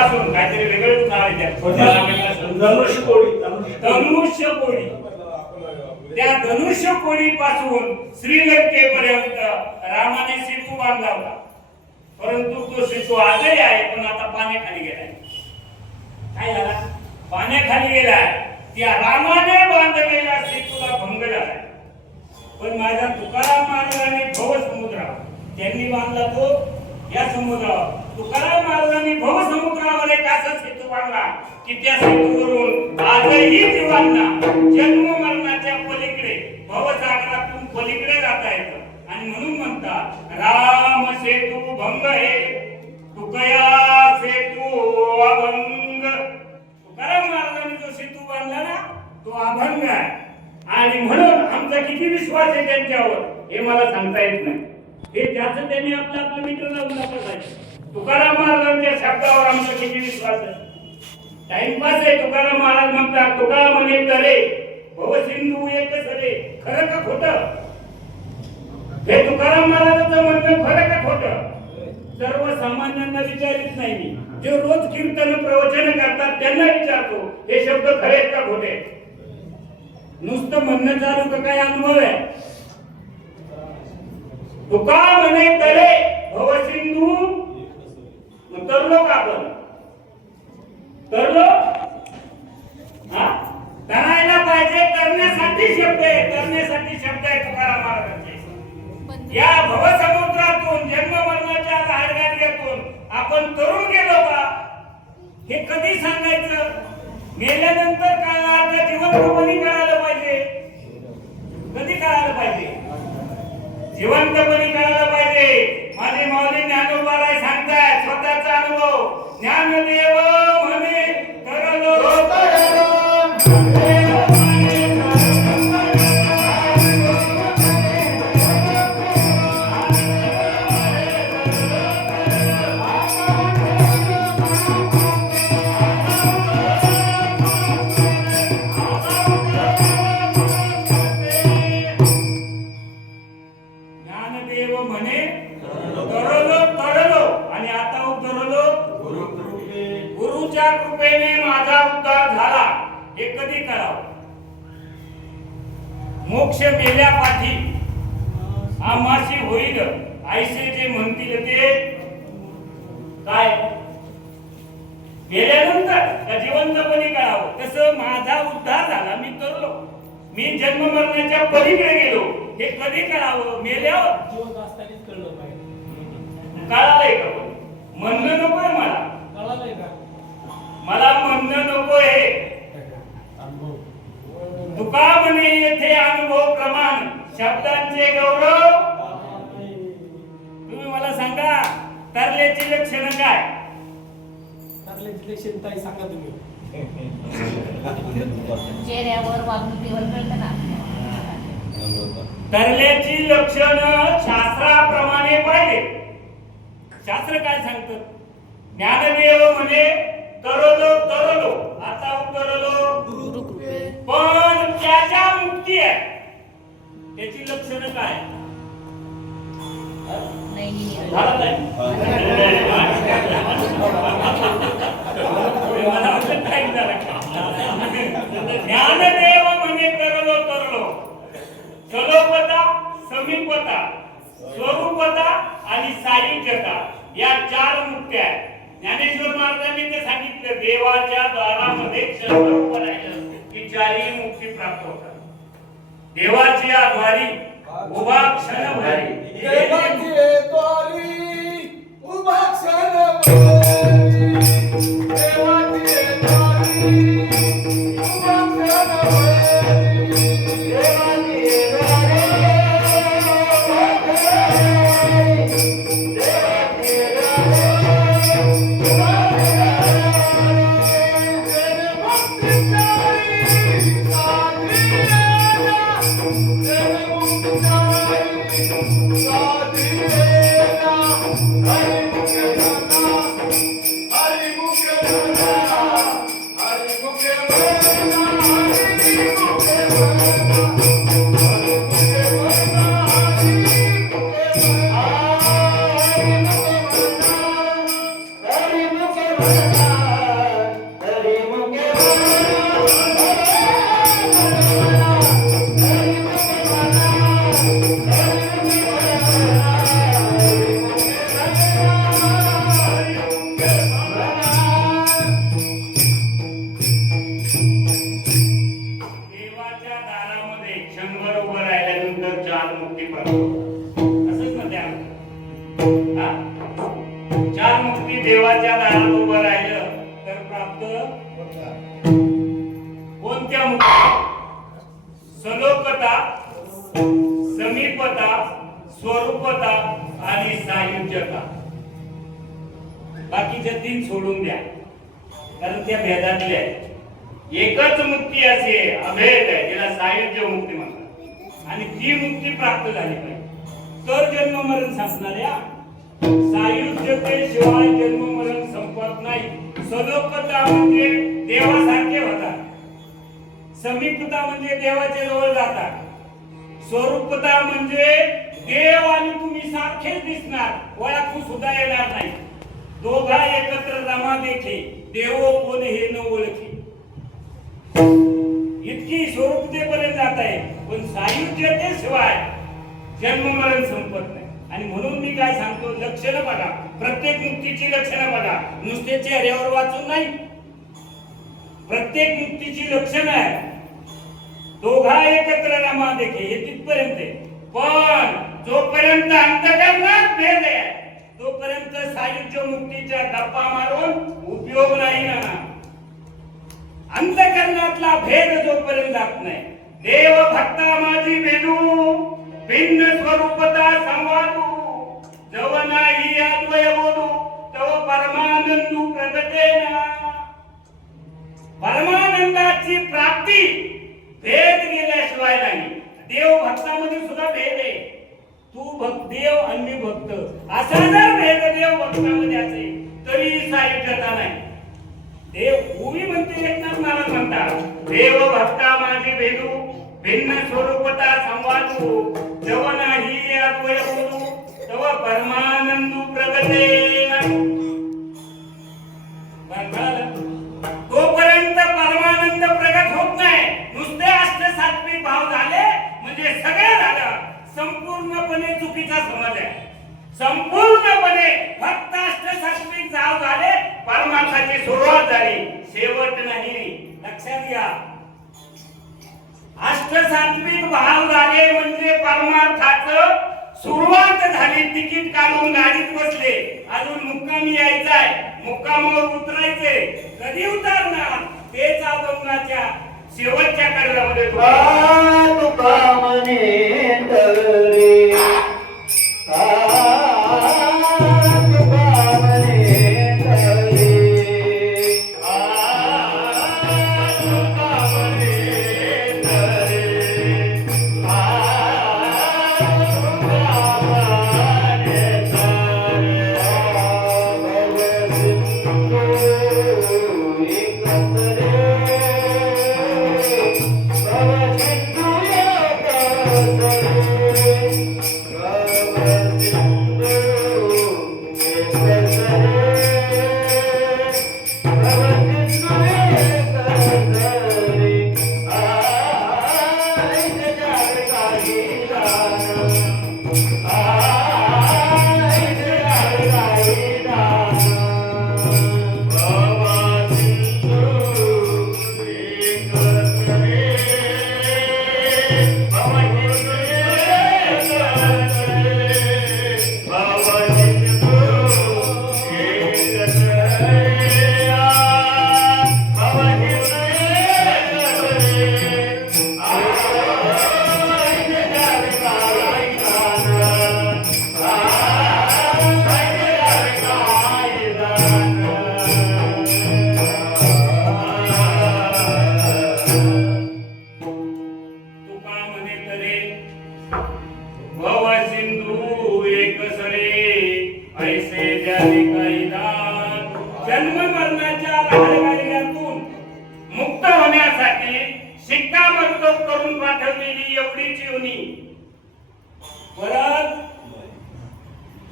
पासून काहीतरी वेगळंच नाव आहे धनुष्यकोडी. त्या धनुष्यकोडी पासून श्रीलंकेपर्यंत रामाने सेतू बांधला होता. परंतु तो सेतू आजही आहे, पण आता पाण्याखाली गेलाय. काय झाला? पाण्याखाली गेलाय. त्या रामाने बांधलेल्या सेतूला भंग झालाय. पण माझा तुकाराम महाराजांनी भवसमुद्रावर त्यांनी बांधला तो या समुद्रावर. तुकाराम महाराजांनी भवसमुद्रावर एक असा सेतू बांधला की त्या सेतूवरून आजही जीवांना जन्म मरणाच्या पलीकडे भवसागरातून पलीकडे जाता येतं. आणि म्हणून म्हणतात राम सेतू भंग हे तुकया सेतू अभंग. तुकाराम महाराजांनी जो सेतू बांधला ना तो अभंग आहे. आणि म्हणून आमचा किती विश्वास आहे त्यांच्यावर हे मला सांगता येत नाही. हे ज्याचं त्यांनी आपलं मीटर लावून दाखवलं. तुकाराम महाराजांच्या शब्दावर आमचा किती विश्वास आहे. टाइमपास आहे. तुकाराम महाराज म्हणतात तुका म्हणे तरे भव सिंधू एक सरे. खरं का खोटं? हे तुकाराम महाराजांचं म्हणणं खरं का खोटं? सर्वसामान्यांना विचारित नाही मी. जे रोज कीर्तन प्रवचन करतात त्यांना विचारतो हे शब्द खरे आहेत का खोटे? नुसतं म्हणणं चालू का काय अनुभव आहे? तुका म्हणे तरे भव सिंधू. तरलो का आपण? तरलो तरायला पाहिजे. तरण्यासाठी शब्द आहे. तरण्यासाठी शब्द आहे तुकाराम महाराजांचे. या भवसमुद्रातून जन्म मरणाच्या हाडगाडग्यातून आपण तरुण गेलो का हे कधी सांगायचं? मेल्यानंतर कळणार का जिवंतपणी कळालं पाहिजे? कधी कळालं पाहिजे? जिवंतपणी कळालं पाहिजे. माझे माऊली ज्ञानोबाराय सांगतायत स्वतःचा अनुभव. ज्ञानदेव म्हणे तरलो मोक्ष मेल्या पाठी आम्हाशी होईल ऐसे जे म्हणतील ते काय मेल्यानंतर का जिवंतपणी कळावं. तसं माझा उद्धार झाला. मी तरलो. मी जन्म मरणाच्या पलीकडे गेलो हे कधी कळावं? मेल्यावर. जिवंत असतानाच कळलं पाहिजे. कळालंय का? म्हणणं नकोय मला. कळालंय का? मला म्हणणं नकोय. तुका म्हणे येथे अनुभव प्रमाण शब्दांचे गौरव. तुम्ही मला सांगा तरल्याची लक्षण काय? तरल्याची लक्षण काय सांगा तुम्ही? चेहऱ्यावर वागणुकीवर कळतं ना. तरल्याची लक्षण शास्त्राप्रमाणे पाहिजे. शास्त्र काय सांगतं? ज्ञानदेव म्हणे तरलो तरलो आता उतरलो. पण त्याच्या मुक्ती आहे त्याची लक्षणं काय? ज्ञानदेव म्हणे तरलो तरलो. सलोपता समीपता स्वरूपता आणि सायुज्यता या 4 मुक्त्या आहेत. ज्ञानेश्वर महाराजांनी ते सांगितलं देवाच्या द्वारामध्ये क्षणरूप राहिलं की 4ही मुक्ती प्राप्त होतात. देवाची द्वारी उभा क्षण भारी. देवाची द्वारी उभा क्षण भारी. देवाची द्वारी उभा क्षण भारी. देवाची द्वारी Thank you. देवाच्या दारामध्ये क्षणभर उभं राहिल्यानंतर चार मुक्ती प्राप्त होतात. असंच ना त्या हा? चार मुक्ती देवाच्या दारात उभं राहिलं तर प्राप्त कोणत्या मुक्ती? सलोकता, समीपता, स्वरूपता आणि सायुज्यता. बाकीच्या तीन सोडून द्या, कारण त्या भेदातल्या आहेत. एकच मुक्ती असे अभेद आहे, ज्याला सायुज्य मुक्ती म्हणतात, आणि ती मुक्ती प्राप्त झाली पाहिजे तर जन्म मरण संपणार. या सायुज्यतेशिवाय जन्म मरण संपत नाही. सलोकता म्हणजे देवासारखे होतात, समीपता म्हणजे देवाच्या जवळ जातात, स्वरूपता म्हणजे देव आणि तुम्ही सारखेच दिसणार, ओळखू सुद्धा येणार नाही. दोघा एकत्र रमा देखे देवो कोण हे न ओळखी. इतकी स्वरूपतेपर्यंत जात आहे, पण सायुज्यतेशिवाय जन्म मरण संपत नाही. आणि म्हणून मी काय सांगतो, लक्षणं बघा, प्रत्येक मुक्तीची लक्षणं बघा, नुसते चेहऱ्यावर वाचून नाही. प्रत्येक मुक्तीची लक्षणं आहे. दोघा एकत्र रमा देखे हे तिथपर्यंत आहे, पण जोपर्यंत अंतःकरणात भेद आहे तोपर्यंत सायुज्य मुक्तीच्या गप्पा मारून उपयोग नाही ना. अंतःकरणातला भेद जोपर्यंत जात नाही, देव भक्ता माझी वेदू भिन्न स्वरूपता संवादू जव नाही अद्वय बोलू तव परमानंदू प्रगटेना. परमानंदाची प्राप्ती भेद गेल्याशिवाय नाही. देव भक्तामध्ये सुद्धा भेद आहे. तू भक्त देव आणि मी भक्त असा जर भेद देव भक्तामध्ये असेल तरी सायुज्यता नाही. देव उभी म्हणते एकनाथ महाराज म्हणतात, देव भक्ता माझी भेदू भिन्न स्वरूपता संवादू जव नाही अद्वय बोलू तव परमानंदू प्रगटेना. तोपर्यंत परमानंद प्रगट होत नाही. नुसते अष्टसात्विक भाव झाले म्हणजे सगळं झालं. संपूर्णपणे चुकीचा समज आहे. संपूर्णपणे फक्त अष्टसात्विक भाव झाले, परमार्थाची सुरुवात झाली, शेवट नाही. लक्षात घ्या, अष्टसात्विक भाव झाले म्हणजे परमार्थाचं सुरुवात झाली. तिकीट काढून गाडीत बसले, अजून मुक्कामी यायचाय, मुक्कामावर उतरायचे, कधी उतरणार तेच अभंगाच्या शेवटच्या कडव्यामध्ये तुका म्हणे तरे जन्म मरणाच्या राहणगाडीतून मुक्त होण्यासाठी शिक्कामोर्तब करून पाठवलेली एवढीच योनी. परत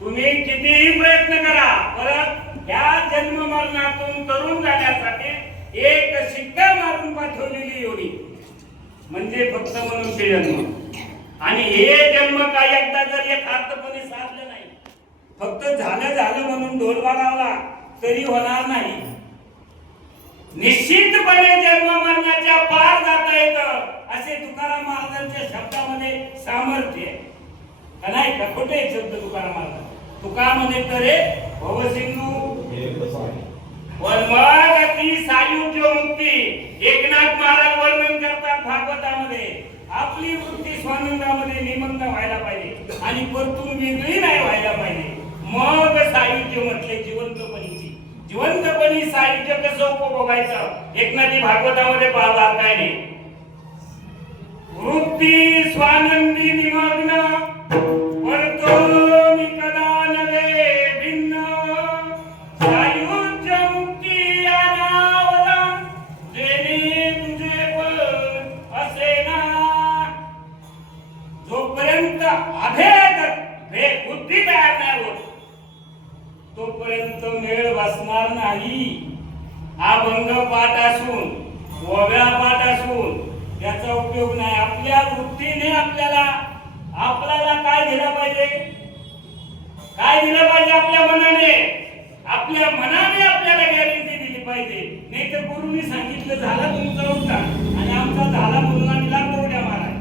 तुम्ही कितीही प्रयत्न करा, परत ह्या जन्म मरणातून तरुण जाण्यासाठी एक शिक्का मारून पाठवलेली योनी म्हणजे फक्त मनुष्य जन्म. आणि हे जन्म काय एकदा जर यथार्थपणे साधलं नाही, फक्त झालं म्हणून ढोल वाजवला तरी होणार नाही. निश्चितपणे जन्म मरणाच्या पार जाता येतं असे तुकाराम महाराजांच्या शब्दामध्ये सामर्थ्य आहे. का नाही का? खोटे शब्द तुकाराम महाराज. तुका म्हणे तरे भवसिंधू वनमागती सायुज्य मुक्ती. एकनाथ महाराज वर्णन करतात भागवतामध्ये, आपली वृत्ती स्वानंदामध्ये निमग्न व्हायला पाहिजे आणि परतून वेगळी नाही व्हायला पाहिजे. मग सायुज्य म्हटले जिवंतपणीची. जिवंतपणी सायुज्य कसं उपभोगायचं एकनाथी भागवतामध्ये पाहतात काय नाही. वृत्ती स्वानंदी निमग्न परतून कदा नव्हे भिन्न. सायुज्य मुक्ती अनावला जेणे तुझे पण असे ना. जोपर्यंत अभेद बुद्धी तयार नाही होत तोपर्यंत मेळ बसणार नाही. अभंग पाठ असून ओव्या पाठ असून याचा उपयोग नाही. आपल्या वृत्तीने आपल्याला काय दिलं पाहिजे? काय दिलं पाहिजे? आपल्या मनाने आपल्याला गॅरंटी दिली पाहिजे. नाही तर गुरुनी सांगितलं झाला तुमचा उद्धार आणि आमचा झाला म्हणून आम्ही लागलो उड्या मारायला.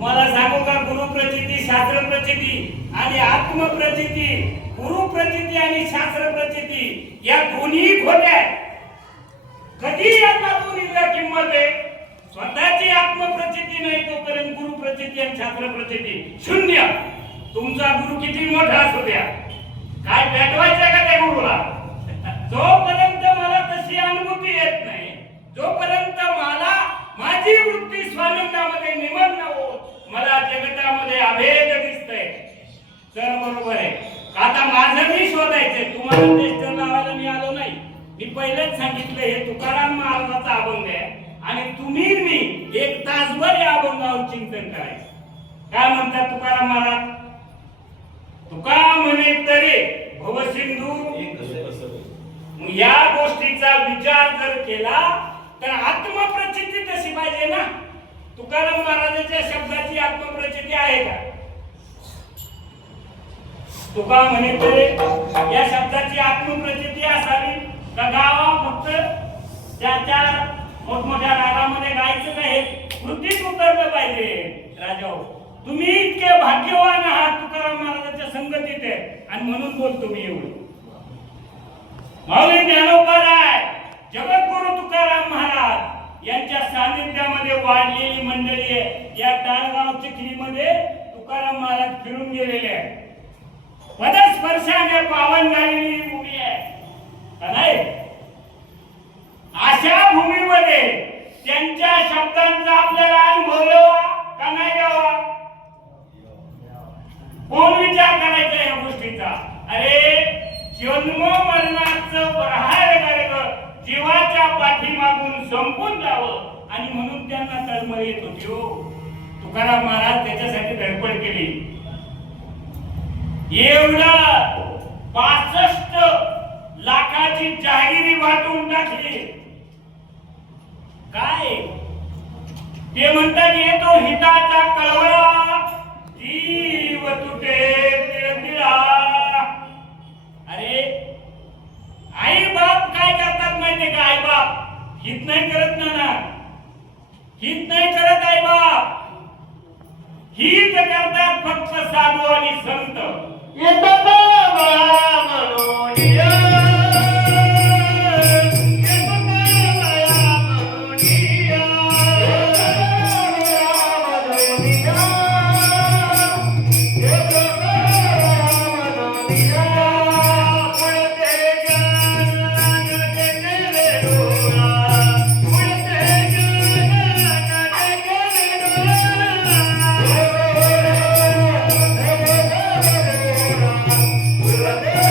मला सांगू का, गुरुप्रचिती शास्त्र प्रचिती आणि आत्मप्रचिती, गुरुप्रचिती आणि शास्त्र प्रचिती या दोन्ही खोट्या आहेत. कधी यांना दोन्हीला किंमत आहे? स्वतःची आत्मप्रचिती नाही तोपर्यंत गुरुप्रचिती आणि शास्त्र प्रचिती शून्य. तुमचा गुरु किती मोठा असू द्या, काय पेटवायचं का त्या गुरुला? जोपर्यंत मला तशी अनुभूती येत नाही, जोपर्यंत मला माझी वृत्ती स्वानंदामध्ये निमग्न होत मला जगतामध्ये अभेद दिसतंय तर बरोबर आहे. आता माझं मी शोधायचंय, तुम्हाला टेस्ट लावायला मी आलो नाही. मी पहिलेच सांगितलं हे तुकाराम महाराजाचा अभंग आहे आणि तुम्ही मी एक तासभर या अभंगावर चिंतन करायचं. काय म्हणतात तुकाराम महाराज? तुका म्हणे तरे भवसिंधू. या गोष्टीचा विचार जर केला तर आत्मप्रचिती तशी पाहिजे ना. तुकाराम महाराजांच्या शब्दाची आत्मप्रचिती आहे का? तुका म्हणे तरे या शब्दाची आत्मप्रचिती असावी का गावा फक्त त्याच्या मोठमोठ्या रागामध्ये गायचं नाही, कृतीत उतरलं पाहिजे. राजा तुम्ही इतके भाग्यवान आहात तुकाराम महाराजांच्या संगतीत आहे आणि म्हणून बोलतो मी एवढं. माऊली ज्ञानोबा राय जगद्गुरु तुकाराम महाराज यांच्या सानिध्यामध्ये वाढलेली मंडळी आहे. या टाळगाव चिखलीमध्ये तुकाराम महाराज फिरून गेलेले आहेत. पदस्पर्शाने पावन झालेली भूमी आहे नाही. अशा भूमीमध्ये त्यांच्या शब्दांचा आपल्याला अनुभव यावा का नाही यावा? कोण विचार करायचा या गोष्टीचा? अरे जन्म मरणाचं प्रहार गर्ग जीवाच्या पाठीमागून संपून जावं आणि म्हणून त्यांना तळमळ येत होती. तुकाराम महाराज त्याच्यासाठी धडपड केली. एवढं 65 लाखाची जाहिरी वाटून टाकली. काय ते म्हणतात, येतो हिताचा कळवळा जीव तुटे तिळतिळा. अरे आई बाप काय करतात माहितीये का? आई बाप हित नाही करत ना, हित नाही करत आई बाप. हित करतात फक्त साधू आणि संत. येतात Hey!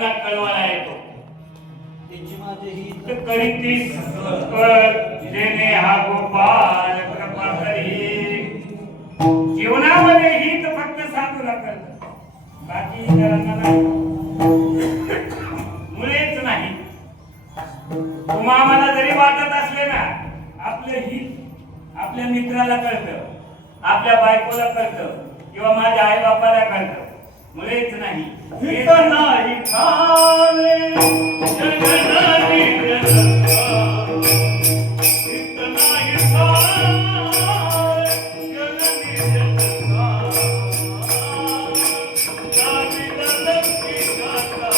त्यांना कळवायला येतो. त्याची माझे हित तर करीतीस कर जेणे हा गोपाळ कृपा करी. जीवनामध्ये हित फक्त साधूला करत, बाकी इतरांना नाही, मुळेच नाही. तुम्हाला जरी वाटत असले ना आपले हित आपल्या मित्राला कळतं, आपल्या बायकोला कळतं, किंवा माझ्या आई बापाला कळतं, मुळेच नाही. हित नाही ठावे जगनारी जनता, हित नाही ठावे जगनारी जनता, जाती दलकी जाता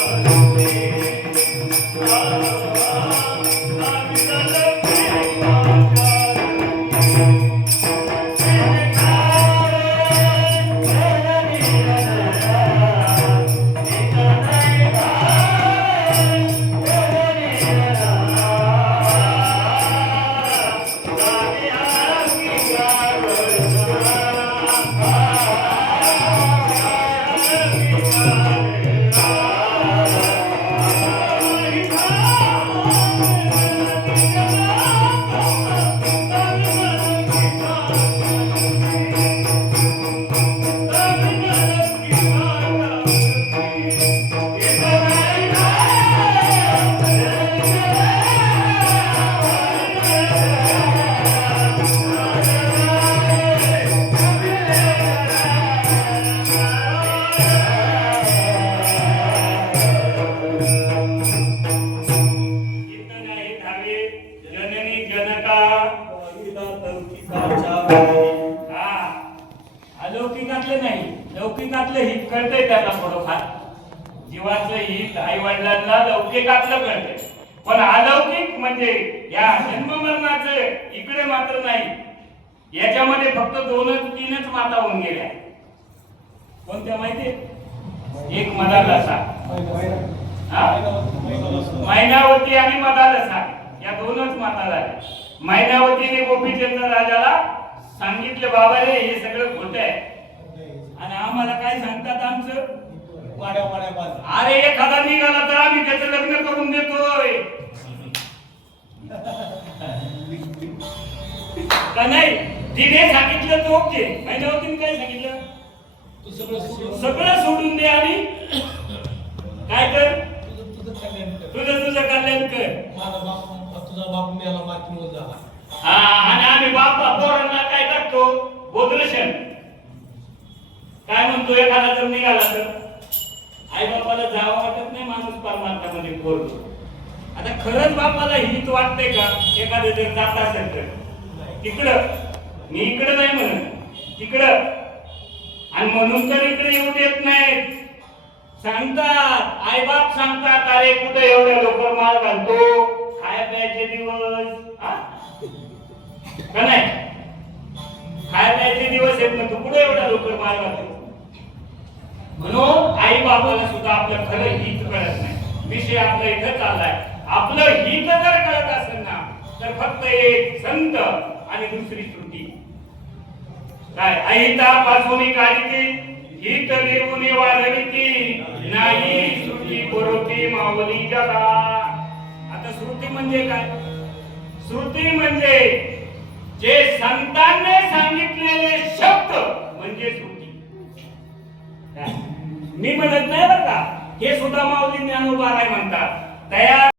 अलौकिकातले नाही, लौकिकातलं हित कळतंय त्याला थोडंफार. जीवाचं हित आई वडिलांना लौकिकातलं कळतंय, पण अलौकिक म्हणजे या जन्म मरणाचं इकडे मात्र नाही. याच्यामध्ये फक्त 2-3च माता होऊन गेल्या. कोणत्या माहितीये? एक मदालसा, मैनावती आणि मदालसा या 2च माता झाल्या. मैनावतीने गोपीचंद राजाला सांगितलं, बाबा रे हे सगळं खोट आहे, आणि आम्हाला काय सांगतात आमचं वाड्या वाड्या बाजू. अरे एखादा निघाला तर आम्ही त्याचं लग्न करून देतोय का नाही. तिने सांगितलं तो ओके, मैनावतीने काय सांगितलं? तू सगळं सगळं सोडून दे आणि काय कर, तुझं कल्याण कर. तुझं कल्याण कर. माझा बाप, तुझा बाप मेला माती मोल झाला. हा, आणि आम्ही बापा पोरांना काय टाकतो? बोधरेशन. काय म्हणतो, एखादा जर निघाला तर आई बापाला जावं वाटत नाही, माणूस परमार्थामध्ये पोरतो. आता खरंच बापाला हित वाटते का एखादं जर जात असेल तर तिकडं? मी इकडं नाही म्हणत, तिकडं. आणि म्हणून तर इकडे येऊ देत नाहीत. सांगतात, आई बाप सांगतात, अरे कुठे एवढ्या लवकर माल घालतो, खाया प्यायचे दिवस का नाही? खाया प्यायचे दिवस आहेत ना, तू कुठे एवढ्या लवकर माल घालतो? म्हणून आई बाबाला सुद्धा आपलं खरं हित कळत नाही. विषय आपला इथं चाललाय. आपलं हित जर कळत असेल ना तर फक्त एक संत आणि दुसरी श्रुती. काय अहिता पासून काढिते हित देऊन वाजविती, नाही श्रुती पुरवती माऊली जगा. आता श्रुती म्हणजे काय? श्रुती म्हणजे जे संतांनी सांगितलेले शब्द म्हणजे श्रुती. मी म्हणत नाही बरं का, हे सुद्धा माऊली ज्ञानोबा राय म्हणतात. तयार